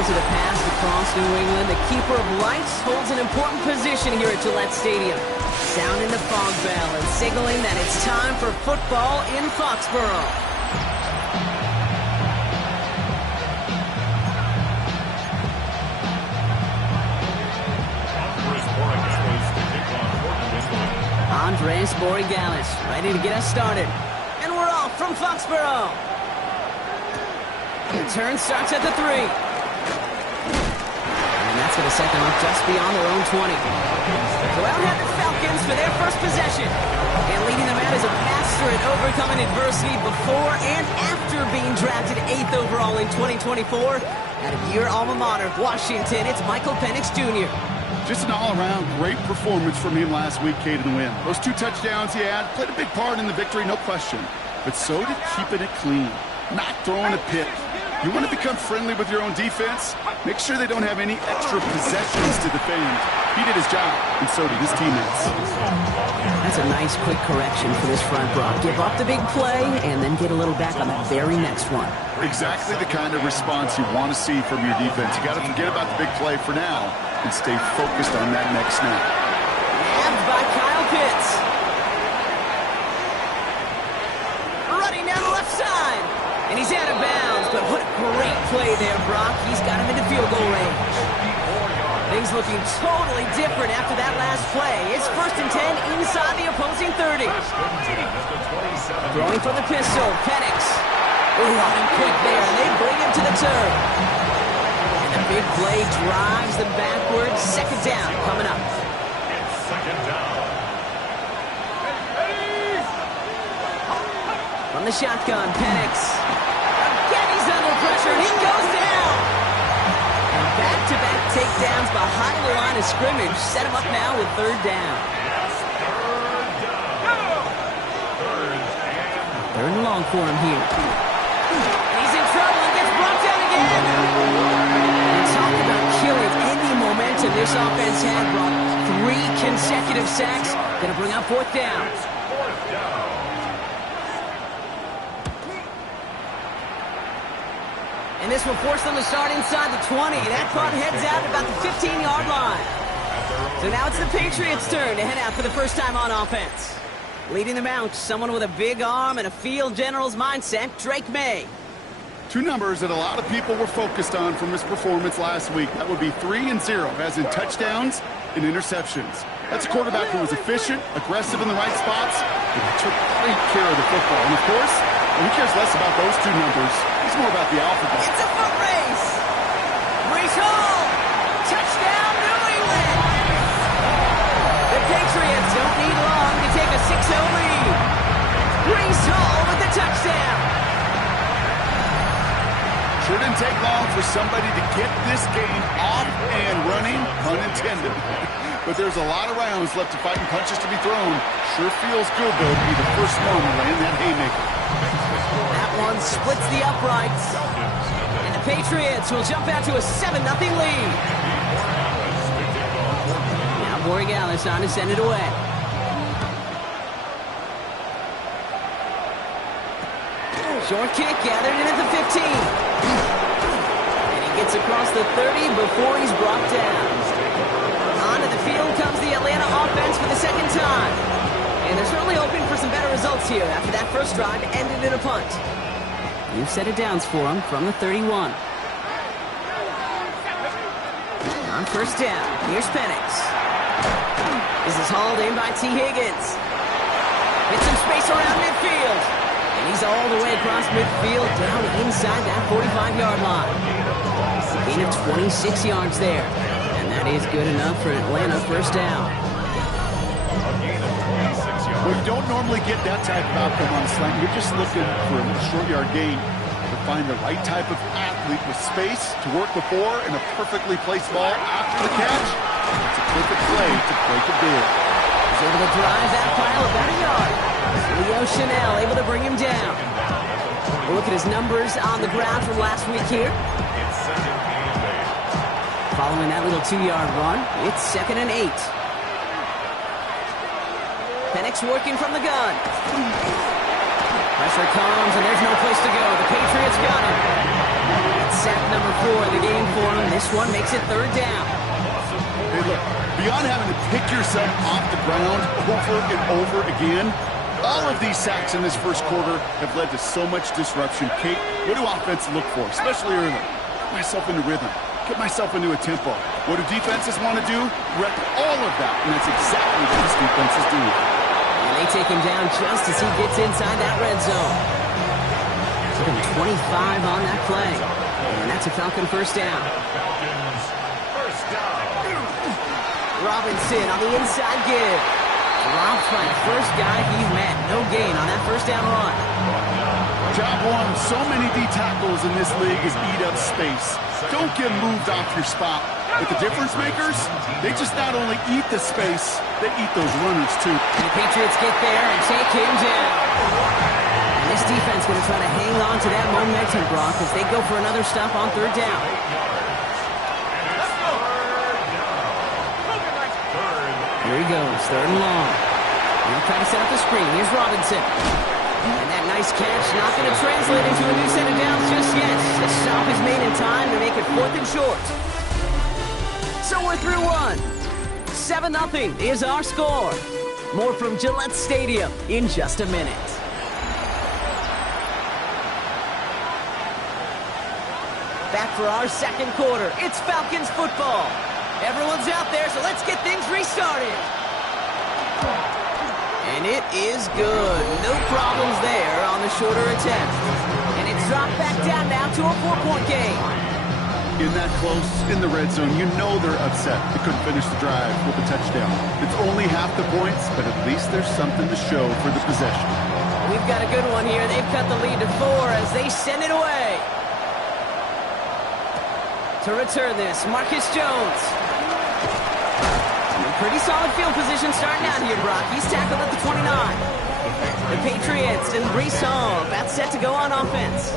quarters of the pass across New England. The keeper of lights holds an important position here at Gillette Stadium. Sounding the fog bell and signaling that it's time for football in Foxborough. Andres Borregales ready to get us started. And we're off from Foxborough. The turn starts at the 3. And that's going to set them up just beyond their own 20. So out have the Falcons for their first possession. And leading them out is a master at overcoming adversity before and after being drafted 8th overall in 2024. Out of your alma mater, Washington, it's Michael Penix Jr. Just an all-around great performance from him last week, Caden Wynn. Those 2 touchdowns he had played a big part in the victory, no question. But so did keeping it clean, not throwing a pick. You want to become friendly with your own defense? Make sure they don't have any extra possessions to defend. He did his job, and so did his teammates. That's a nice quick correction for this front, Brock. Give up the big play and then get a little back on the very next one. Exactly the kind of response you want to see from your defense. You got to forget about the big play for now and stay focused on that next snap. Nabbed by Kyle Pitts. Running down the left side. And he's out of bounds, but what a great play there, Brock. He's got him into field goal range. Things looking totally different after that last play. It's 1st and 10 inside the opposing 30. Throwing from the pistol, Penix. Ooh, on him quick there, and they bring him to the turf. And the big play drives them backwards. 2nd down coming up. From the shotgun, Penix. Again, he's under pressure, and he goes down. And back-to-back takedowns behind the line of scrimmage set him up now with 3rd down. 3rd and long for him here. He's in trouble and gets brought down again. And talk about killing any momentum this offense had, brought 3 consecutive sacks. Going to bring up 4th down. And this will force them to start inside the 20. That punt heads out about the 15-yard line. So now it's the Patriots' turn to head out for the first time on offense. Leading them out, someone with a big arm and a field general's mindset, Drake May. 2 numbers that a lot of people were focused on from his performance last week. That would be 3 and 0, as in touchdowns and interceptions. That's a quarterback who was efficient, aggressive in the right spots, and he took great care of the football. And of course, he cares less about those 2 numbers. He's more about the alphabet. It's a foot race. Brees Hall. Touchdown, New England. The Patriots don't need long to take a 6-0 lead. Brees Hall with the touchdown. Sure didn't take long for somebody to get this game off and running, pun intended. But there's a lot of rounds left to fight and punches to be thrown. Sure feels good, though, to be the first one to land that haymaker. That one splits the uprights. And the Patriots will jump out to a 7-0 lead. Now Borregales on to send it away. Short kick gathered in at the 15. And he gets across the 30 before he's brought down. Onto the field comes the Atlanta offense for the 2nd time. And they're certainly hoping for some better results here after that first drive ended in a punt. New set of downs for him from the 31. On 1st down, here's Penix. This is hauled in by T. Higgins. Gets some space around midfield. And he's all the way across midfield down inside that 45-yard line. Gain of 26 yards there. And that is good enough for Atlanta 1st down. Well, you don't normally get that type of outcome on a slant. You're just looking for a short yard gain to find the right type of athlete with space to work before and a perfectly placed ball after the catch. It's a perfect play to break a bid. He's able to drive that pile about a yard. Leo Chanel able to bring him down. We'll look at his numbers on the ground from last week here. Following that little 2-yard run, it's 2nd and 8. Penix working from the gun. Pressure comes, and there's no place to go. The Patriots got him. It's sack number 4 of the game for him. This one makes it third down. Hey, look, beyond having to pick yourself off the ground over and over again, all of these sacks in this first quarter have led to so much disruption. Kate, what do offenses look for, especially early? Get myself into rhythm. Get myself into a tempo. What do defenses want to do? Wreck all of that, and that's exactly what this defense is doing. And they take him down just as he gets inside that red zone. Took him 25 on that play. And that's a Falcon first down. Robinson on the inside give. Dropped by the first guy he met. No gain on that first down run. Job one, so many D tackles in this league is eat up space. Don't get moved off your spot. But the difference makers, they just not only eat the space, they eat those runners too. And the Patriots get there and take him down. And this defense going to try to hang on to that momentum, Brock, as they go for another stop on third down. Here he goes, third and long. He'll try to set up the screen. Here's Robinson. And that nice catch not going to translate into a new set of downs just yet. The stop is made in time to make it 4th and short. So we're through one. 7-0 is our score. More from Gillette Stadium in just a minute. Back for our second quarter. It's Falcons football. Everyone's out there, so let's get things restarted. And it is good. No problems there on the shorter attempt. And it's dropped back down now to a 4-point game. In that close, in the red zone, you know they're upset. They couldn't finish the drive with a touchdown. It's only half the points, but at least there's something to show for the possession. We've got a good one here. They've cut the lead to 4 as they send it away. To return this, Marcus Jones. Pretty solid field position starting out here, Brock. He's tackled at the 29. The Patriots and Breece Hall about set to go on offense.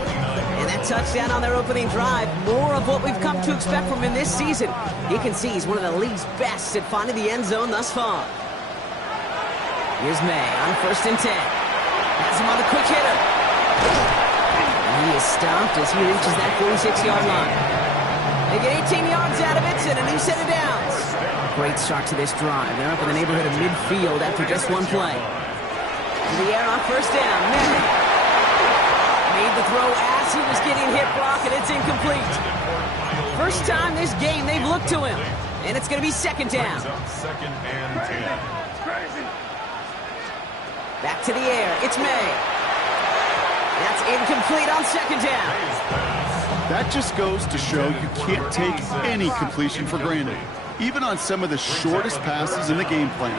And that touchdown on their opening drive, more of what we've come to expect from him this season. You can see he's one of the league's best at finding the end zone thus far. Here's May on 1st and 10. Has him on the quick hitter. And he is stopped as he reaches that 46-yard line. They get 18 yards out of it and a new set of downs. Great start to this drive. They're up in the neighborhood of midfield after just one play. In the air on first down. Madden made the throw as he was getting hit, Brock, and it's incomplete. First time this game they've looked to him. And it's going to be second down. Second and 10. Back to the air. It's May. That's incomplete on second down. That just goes to show you can't take any completion for granted, even on some of the shortest passes in the game plan.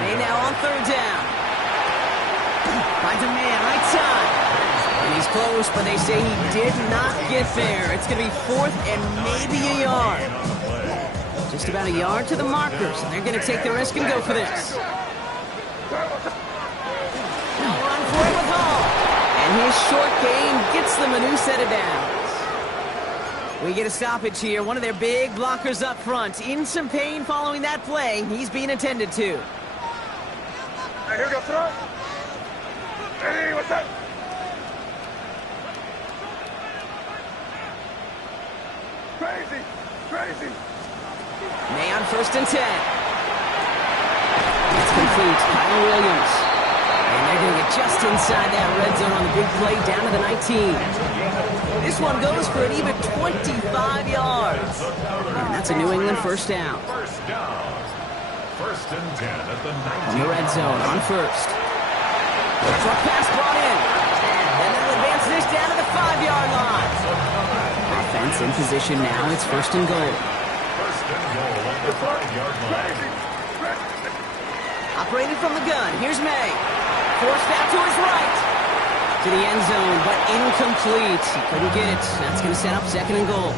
May now on third down. Finds a man right side. And he's close, but they say he did not get there. It's going to be 4th and maybe a yard. Just about a yard to the markers, and they're going to take the risk and go for this. Now run for it with Hall. And his short game gets them a new set of downs. We get a stoppage here. One of their big blockers up front. In some pain following that play. He's being attended to. Hey, here we go, front. Hey, what's up? Crazy, crazy. May on 1st and 10. It's complete. Kyle Williams. And they're going to get just inside that red zone on the big play down to the 19. This one goes for an even 25 yards. And that's a New England first down. First down. 1st and 10 at the 19. In the red zone on 1st. Short pass brought in. And they'll advance this down to the 5-yard line. Offense in position now. It's 1st and goal. 1st and goal at the 5-yard line. Operated from the gun. Here's May. Forced out to his right. To the end zone, but incomplete. He couldn't get it. That's going to set up 2nd and goal.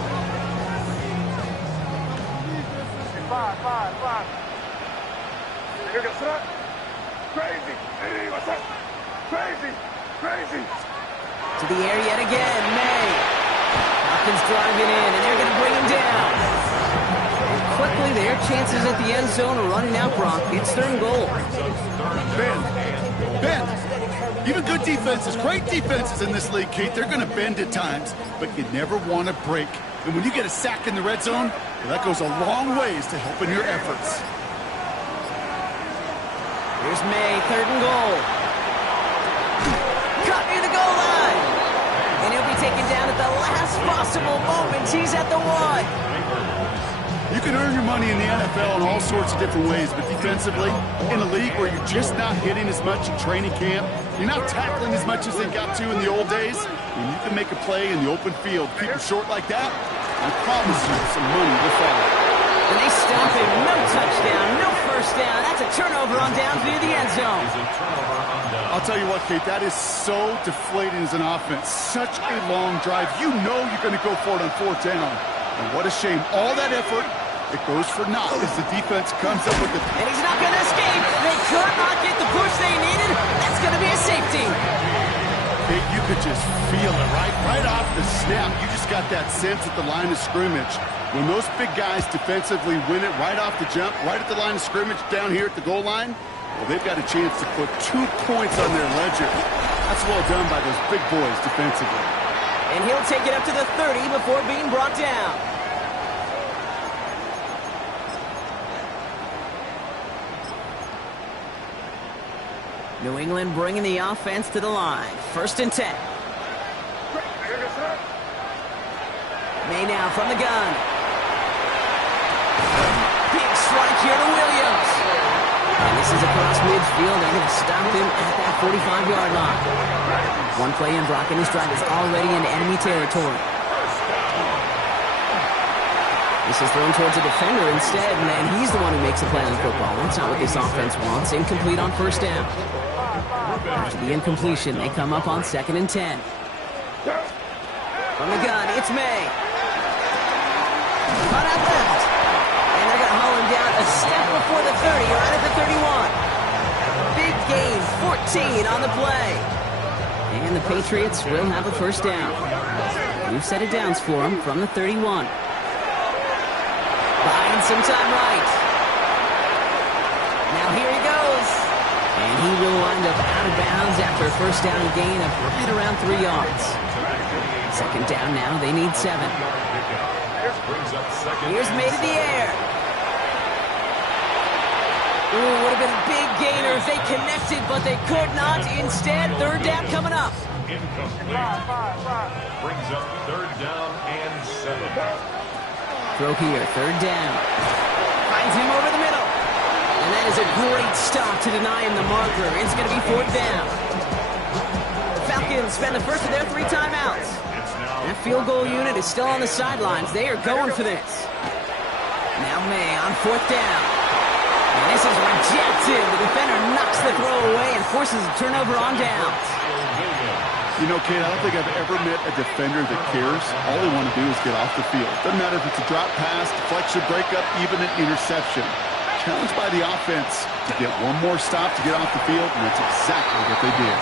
5. Here goes front. Crazy. Hey, what's up? Crazy. To the air yet again. May. Falcons driving in, and they're going to bring him down. And quickly, their chances at the end zone are running out, Brock. It's 3rd and goal. Ben, Even good defenses, great defenses in this league, Kate, they're going to bend at times, but you never want to break. And when you get a sack in the red zone, well, that goes a long ways to helping your efforts. Here's May, 3rd and goal. Caught near the goal line. And he'll be taken down at the last possible moment. He's at the 1. You can earn your money in the NFL in all sorts of different ways, but defensively, in a league where you're just not hitting as much in training camp, you're not tackling as much as they got to in the old days, when you can make a play in the open field, keep it short like that, I promise you some money will follow. And they stomp him. No touchdown, no first down. That's a turnover on downs near the end zone. I'll tell you what, Kate, that is so deflating as an offense. Such a long drive. You know you're going to go for it on 4th down. And what a shame. All that effort, it goes for naught as the defense comes up with it. And he's not going to escape. They could not get the push they needed. That's going to be a safety. Kate, you could just feel it, right? Right off the snap, you just got that sense at the line of scrimmage. When those big guys defensively win it right off the jump, right at the line of scrimmage down here at the goal line, well, they've got a chance to put 2 points on their ledger. That's well done by those big boys defensively. And he'll take it up to the 30 before being brought down. New England bringing the offense to the line. 1st and 10. May now from the gun. Big strike here to Williams. And this is across midfield. They're going to stop him at that 45-yard line. One play in, Brock, and his drive is already into enemy territory. This is thrown towards a defender instead, and he's the one who makes the play on the football. That's not what this offense wants. Incomplete on 1st down. After the incompletion, they come up on 2nd and 10. From the gun, it's May. Cut out left. And they're going to haul him down a step before the 30, right at the 31. Big gain, 14 on the play. And the Patriots will have a 1st down. We've set it downs for him from the 31. Buying some time right. Now here he goes. And he will wind up out of bounds after a 1st down gain of right around 3 yards. 2nd down now, they need 7. Here's May to the air. Ooh, would have been a big gainer if they connected, but they could not. Instead, 3rd down coming up. Brings up 3rd down and 7. Throw here, 3rd down. Finds him over the middle. And that is a great stop to deny him the marker. It's going to be 4th down. Falcons spend the first of their 3 timeouts. That field goal unit is still on the sidelines. They are going for this. Now May on 4th down. And this is rejected. The defender knocks the throw away and forces a turnover on downs. You know, Kate, I don't think I've ever met a defender that cares. All they want to do is get off the field. Doesn't matter if it's a drop pass, deflection, breakup, even an interception. Challenged by the offense to get one more stop to get off the field, and that's exactly what they did.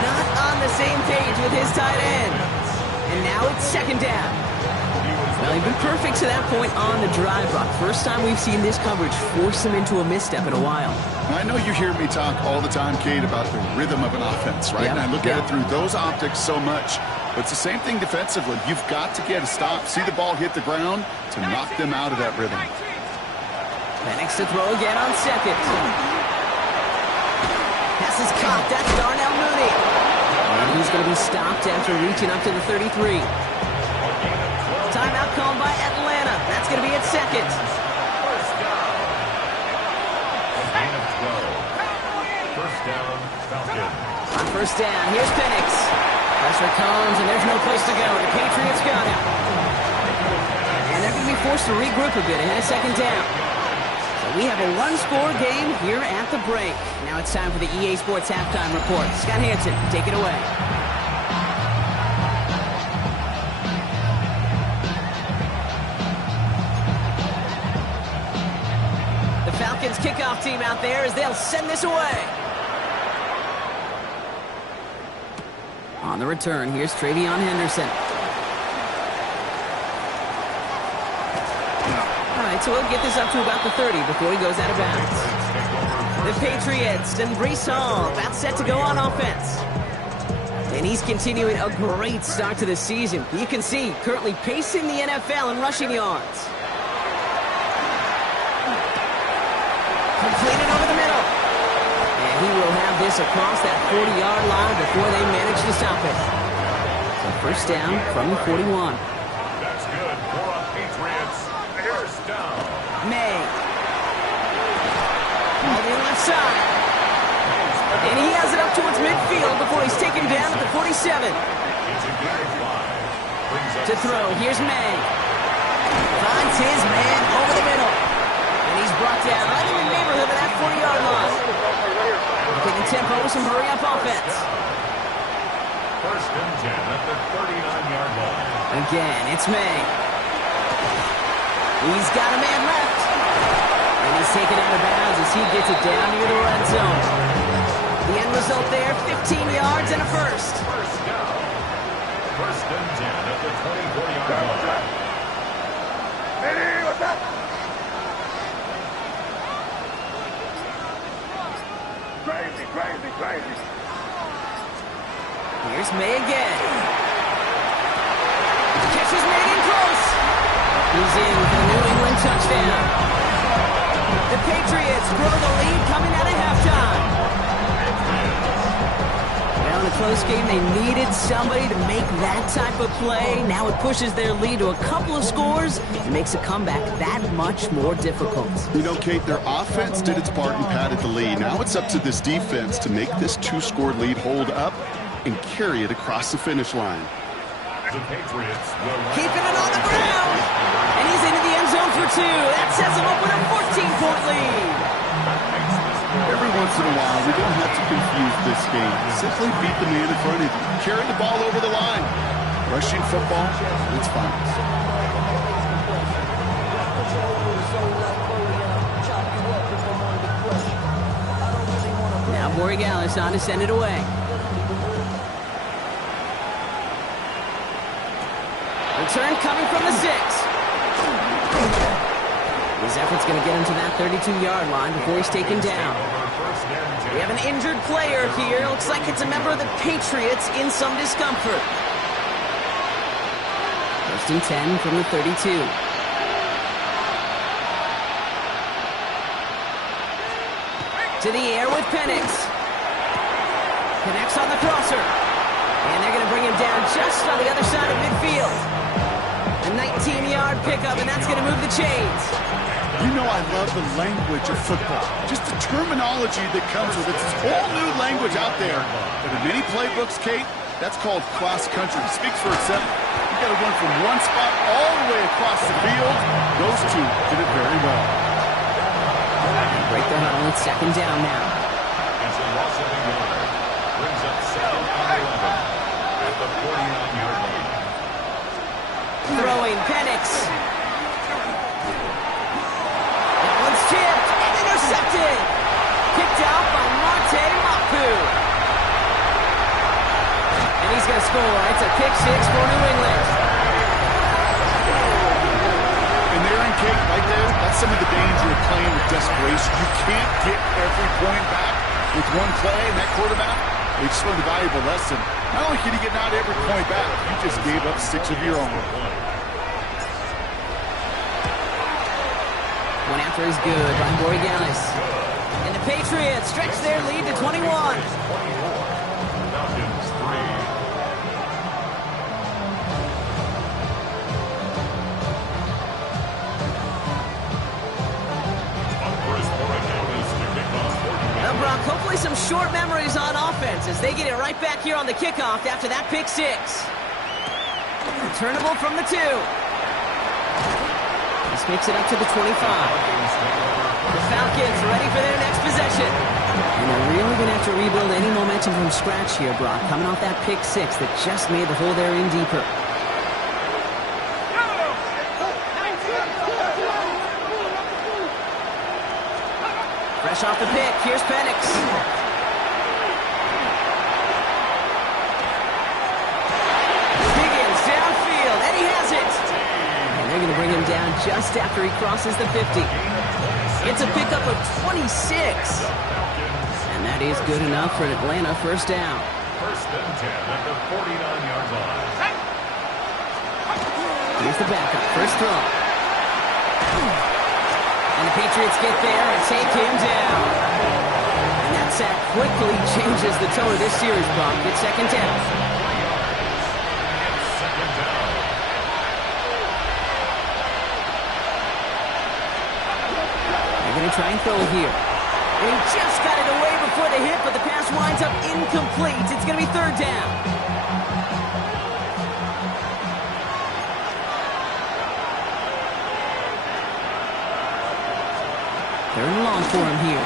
Not on the same page with his tight end. And now it's 2nd down. Well, he's been perfect to that point on the drive, Brock. First time we've seen this coverage force him into a misstep in a while. I know you hear me talk all the time, Kate, about the rhythm of an offense, right? Yep. And I look at it through those optics so much. But it's the same thing defensively. You've got to get a stop, see the ball hit the ground to knock them out of that rhythm. Penix to throw again on 2nd. Pass is caught. That's Darnell Mooney. And he's going to be stopped after reaching up to the 33. Timeout called by Atlanta. That's going to be at 2nd. First down, Falcons. On 1st down, here's Penix. Pressure comes, and there's no place to go. The Patriots got him. And they're going to be forced to regroup a bit ahead of 2nd down. So we have a 1-score game here at the break. Now it's time for the EA Sports Halftime Report. Scott Hansen, take it away. The Falcons kickoff team out there as they'll send this away. On the return, here's Travion Henderson. All right, so we'll get this up to about the 30 before he goes out of bounds. The Patriots and Brees Hall about set to go on offense. And he's continuing a great start to the season. You can see currently pacing the NFL in rushing yards. Completed over the middle. And he will have this across that 40-yard line before they manage to stop it. So first down from the 41. That's good for a Patriots. First down. May. On the left side. And he has it up towards midfield before he's taken down at the 47. It's a good five. To throw, here's May. Finds his man over the middle. And he's brought down right in the neighborhood of that 40-yard line. Taking tempo with some hurry-up offense. First and 10 at the 39-yard line. Again, it's May. He's got a man left. And he's taken out of bounds as he gets it down near the red zone. The end result there, 15 yards and a first. First down. First and 10 at the 24-yard line. Hey, what's up? Crazy, crazy, crazy. Here's May again. Catch is made in close. He's in for the New England touchdown. The Patriots grow the lead coming out of halftime. Well, in a close game, they needed somebody to make that type of play. Now it pushes their lead to a couple of scores and makes a comeback that much more difficult. You know, Kate, their offense did its part and padded the lead. Now it's up to this defense to make this two-score lead hold up and carry it across the finish line. The Patriots will Keeping it on the ground. And he's into the end zone for two. That sets him up with a 14-point lead. Every once in a while, we don't have to confuse this game. Simply beat the man in front of you. Carry the ball over the line. Rushing football, it's fine. Now Borregales on to send it away. Return coming from the 6. His effort's going to get him to that 32-yard line before he's taken down. We have an injured player here. Looks like it's a member of the Patriots in some discomfort. First and 10 from the 32. To the air with Penix. Connects on the crosser. And they're going to bring him down just on the other side of midfield. A 19-yard pickup, and that's going to move the chains. You know I love the language of football. Just the terminology that comes with it. It's this whole new language out there. But in many playbooks, Kate, that's called cross-country. It speaks for itself. You got to run from one spot all the way across the field. Those two did it very well. Break the huddle. It's second down now. It's a loss of a yard. Brings up second and 11 at the 49-yard line. Throwing Penix. That one's tipped and intercepted. Picked out by Monte Mapu. And he's going to score. It's a pick 6 for New England. And there in Kate, right there, that's some of the danger of playing with desperation. You can't get every point back with one play, and that quarterback, they just learned a valuable lesson. Not only can you get not every point back, you just gave up 6 of your own. One after is good by Borregales. And the Patriots stretch their lead to 21. Falcons 3. Well, Brock, hopefully some short memories on offense as they get it right back here on the kickoff after that pick 6. Returnable from the 2. This makes it up to the 25. The Falcons ready for their next possession. And they're really going to have to rebuild any momentum from scratch here, Brock, coming off that pick 6 that just made the hole there in deeper. Fresh off the pick, here's Penix. Higgins downfield, and he has it. And they're going to bring him down just after he crosses the 50. It's a pickup of 26. And that is good enough for an Atlanta first down. First and 10 at the 49-yard line. Here's the backup. First throw. And the Patriots get there and take him down. And that sack quickly changes the tone of this series, Brock. It's second down. Second down. They're going to try and throw here. And he just got it away before the hit, but the pass winds up incomplete. It's going to be third down. Third and long for him here.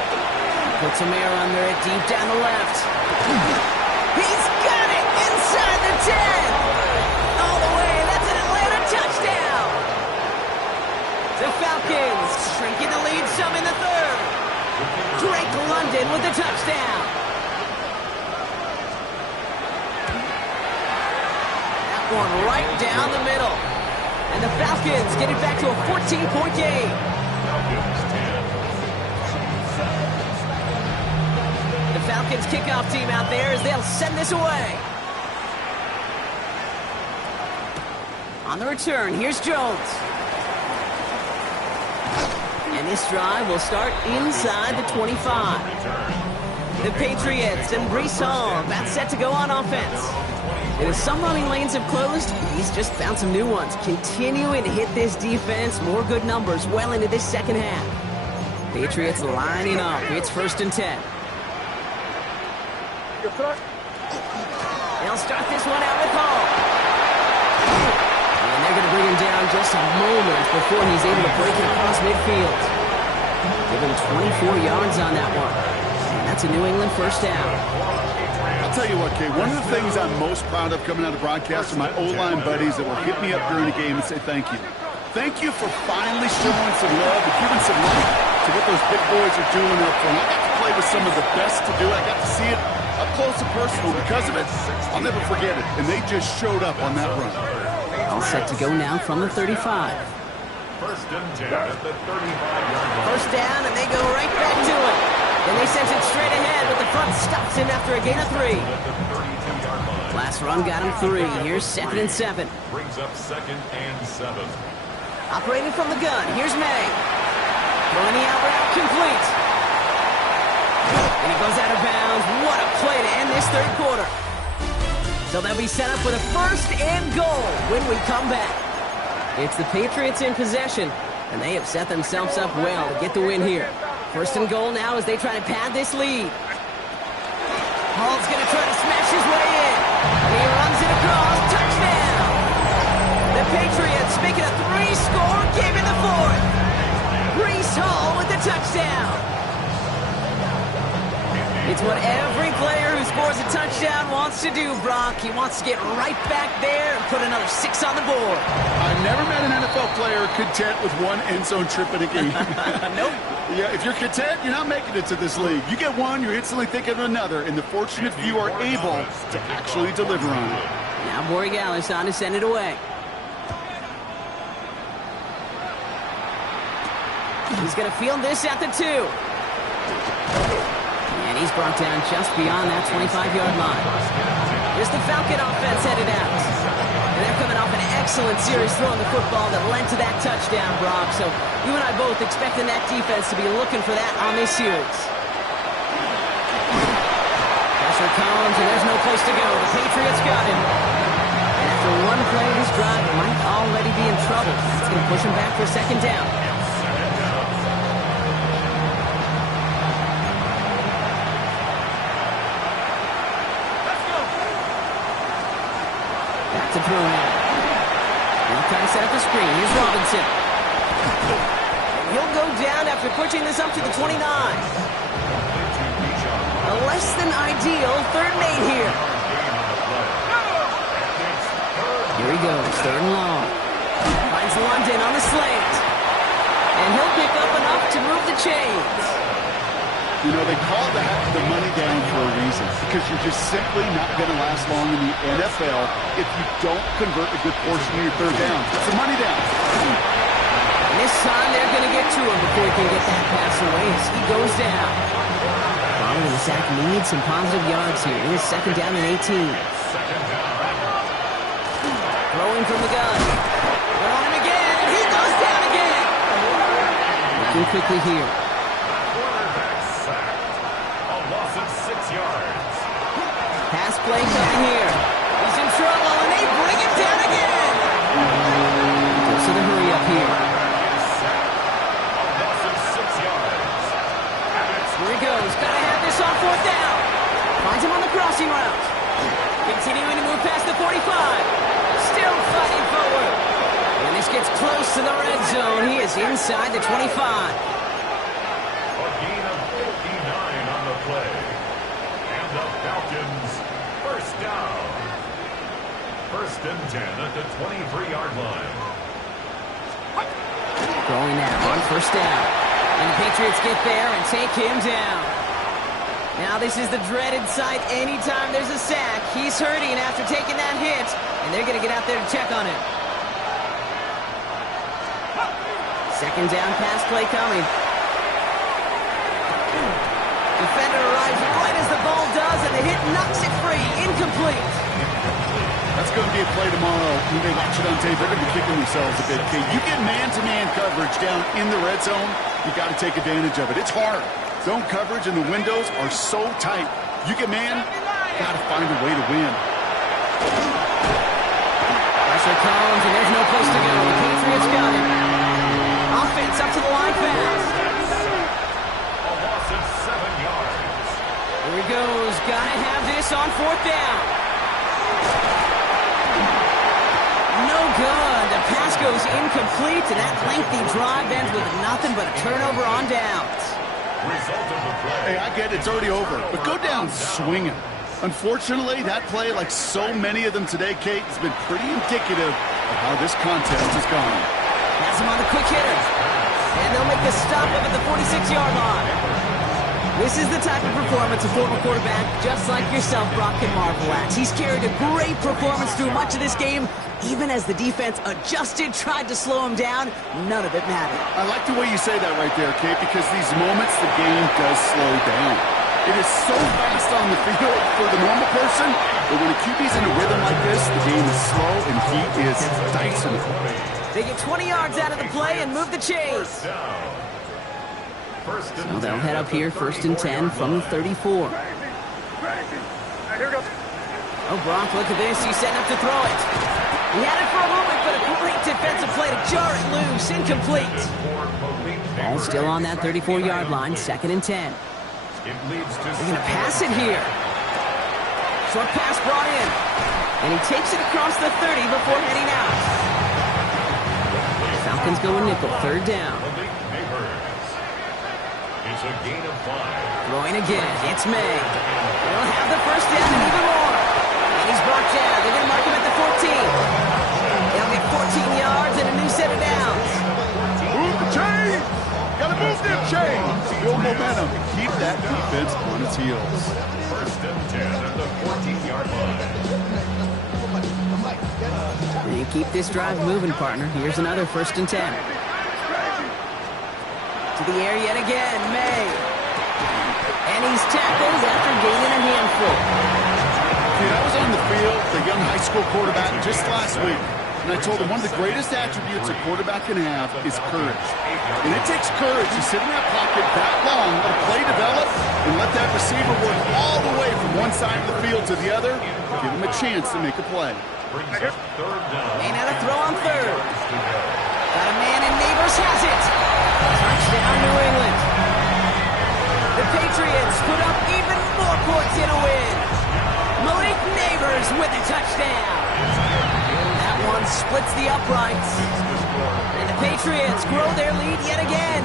Puts some air under it, deep down the left. He's got it inside the 10. All the way, that's an Atlanta touchdown. The Falcons shrinking the lead some in the third. Drake London with the touchdown. That one right down the middle. And the Falcons get it back to a 14-point game. The Falcons kickoff team out there as they'll send this away. On the return, here's Jones. And this drive will start inside the 25. The Patriots and Breece Hall about set to go on offense. And as some running lanes have closed, he's just found some new ones. Continuing to hit this defense, more good numbers well into this second half. Patriots lining up. It's first and 10. They'll start this one out with Hall. And they're going to bring him down just a moment before he's able to break it across midfield. Give him 24 yards on that one. And that's a New England first down. I'll tell you what, Kay, one of the things I'm most proud of coming out of broadcast are my O-line buddies that will hit me up during the game and say thank you. Thank you for finally showing some love and giving some light to what those big boys are doing up front. I got to play with some of the best to do it. I got to see it up close and personal. Because of it, I'll never forget it. And they just showed up on that run. All set to go now from the 35. First and 10 at the 35-yard line. First down, and they go right back to it. And they send it straight ahead, but the front stops him after a gain of 3. At the 32-yard line. Last run got him 3. Here's second and 7. Brings up second and 7. Operating from the gun, here's May. Throwing the out route complete. And he goes out of bounds. What a play to end this third quarter. So they'll be set up with a first and goal when we come back. It's the Patriots in possession, and they have set themselves up well to get the win here. First and goal now as they try to pad this lead. Hall's going to try to smash his way in. And he runs it across. Touchdown! The Patriots make it a 3-score game in the fourth. Breece Hall with the touchdown. It's what every player who scores a touchdown wants to do, Brock. He wants to get right back there and put another 6 on the board. I've never met an NFL player content with one end zone trip in a game. Nope. Yeah, if you're content, you're not making it to this league. You get one, you're instantly thinking of another, and the fortunate few are able to actually deliver on it. Now Borregales on to send it away. He's going to field this at the 2. And he's brought down just beyond that 25-yard line. Here's the Falcon offense headed out. And they're coming off an excellent series throwing the football that led to that touchdown, Brock. So you and I both expecting that defense to be looking for that on this series. Pressure comes, and there's no place to go. The Patriots got him. And after one play, this drive might already be in trouble. It's going to push him back for a second down. To throw in. They'll try to set up the screen. Here's Robinson. He'll go down after pushing this up to the 29. A less than ideal third and 8 here. Here he goes, third and long. Finds London on the slant. And he'll pick up enough to move the chains. You know, they call that the money down for a reason, because you're just simply not going to last long in the NFL if you don't convert a good portion of your third down. It's a money down. This time they're going to get to him before he can get that pass away as he goes down. Following the sack needs some positive yards here. It is second down and 18. Throwing from the gun. They're on him again, and he goes down again. Looking quickly here. Quarterback sacked. A loss of 6 yards. Pass play coming here. He's in trouble, and they bring him down again. Goes to the hurry up here. A loss of 6 yards. Here he goes. Gotta have this on fourth down. Finds him on the crossing route. Continuing to move past the 45. Still fighting forward. When this gets close to the red zone, he is inside the 25. A gain of 59 on the play. And the Falcons first down. First and 10 at the 23-yard line. Going now on first down. And the Patriots get there and take him down. Now this is the dreaded sight anytime there's a sack. He's hurting after taking that hit, and they're going to get out there to check on him. Second down pass play coming. Defender arrives right as the ball does, and the hit knocks it free. Incomplete. That's going to be a play tomorrow. When they watch it on tape, they're going to be kicking themselves a bit, Kate. You get man-to-man coverage down in the red zone, you got to take advantage of it. It's hard. Zone coverage and the windows are so tight. You get man, got to find a way to win. Pressure comes, and there's no place to go. The Patriots got it. Offense up to the line fast. A loss of 7 yards. Here he goes. Got to have this on fourth down. No good. The pass goes incomplete, and that lengthy drive ends with nothing but a turnover on downs. Result of the play. Hey, I get it's already over, but go down swinging. Unfortunately, that play, like so many of them today, Kate, has been pretty indicative of how this contest has gone. Has him on the quick hitter. And they'll make the stop up at the 46-yard line. This is the type of performance a former quarterback just like yourself, Brock, can marvel at. He's carried a great performance through much of this game. Even as the defense adjusted, tried to slow him down, none of it mattered. I like the way you say that right there, Kate, because these moments the game does slow down. It is so fast on the field for the normal person, but when a QB's in a rhythm like this, the game is slow and he is dicing it. They get 20 yards out of the play and move the chains. So they'll head up here, first and 10 from the 34. Oh, Brock, look at this. He's setting up to throw it. He had it for a moment, but a great defensive play to jar it loose. Incomplete. Ball still on that 34-yard line, second and 10. It leads to They're going to pass it here. Short pass brought in. And he takes it across the 30 before heading out. Falcons go a nickel, third down. It's a gain of 5. Throwing again. It's May. They'll have the first down and even more. And he's brought down. They're going to mark him at the 14. They'll get 14 yards and a new set of downs. Move the chains! Gotta move them chains! Build momentum. Keep that defense on its heels. First and 10 at the 14-yard line. You keep this drive moving, partner. Here's another first and 10. To the air yet again, May. And he's tackled after gaining a handful. Dude, I was on the field, the young high school quarterback, just last week. And I told him one of the greatest attributes a quarterback can have is courage. And it takes courage to sit in that pocket that long, let a play develop, and let that receiver work all the way from one side of the field to the other. Give him a chance to make a play. May not a throw on third. Got a man and Neighbors has it. Touchdown, New England. The Patriots put up even more points in a win. Malik Neighbors with a touchdown. That one splits the uprights. And the Patriots grow their lead yet again.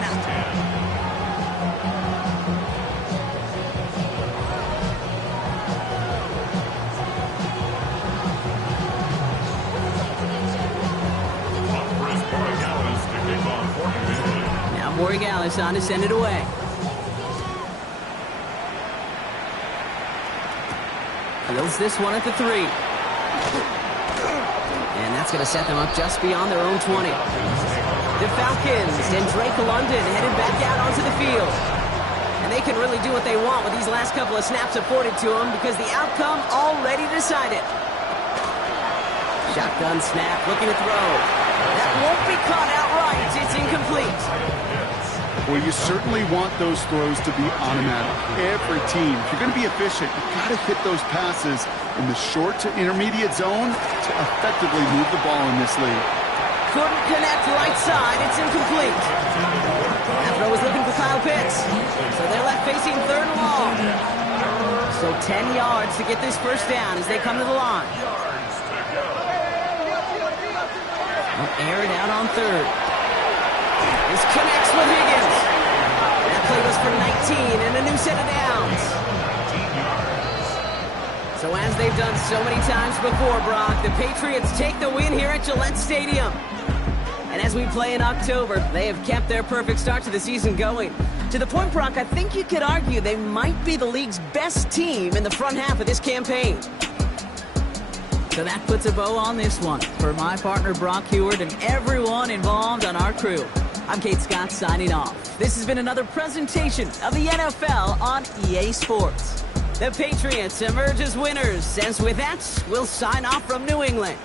Now Borregales on to send it away. Fields this one at the 3. And that's going to set them up just beyond their own 20. The Falcons and Drake London headed back out onto the field. And they can really do what they want with these last couple of snaps afforded to them because the outcome already decided. Shotgun snap, looking to throw. That won't be caught outright. It's incomplete. Well, you certainly want those throws to be automatic. Every team, if you're going to be efficient, you've got to hit those passes in the short to intermediate zone to effectively move the ball in this league. Couldn't connect right side. It's incomplete. That throw was looking for Kyle Pitts. So they're left facing third and long. So 10 yards to get this first down as they come to the line. Air it out on third. This connects with Higgins. That play was for 19 and a new set of downs. So as they've done so many times before, Brock, the Patriots take the win here at Gillette Stadium. And as we play in October, they have kept their perfect start to the season going. To the point, Brock, I think you could argue they might be the league's best team in the front half of this campaign. So that puts a bow on this one. For my partner, Brock Heward, and everyone involved on our crew, I'm Kate Scott signing off. This has been another presentation of the NFL on EA Sports. The Patriots emerge as winners, and with that, we'll sign off from New England.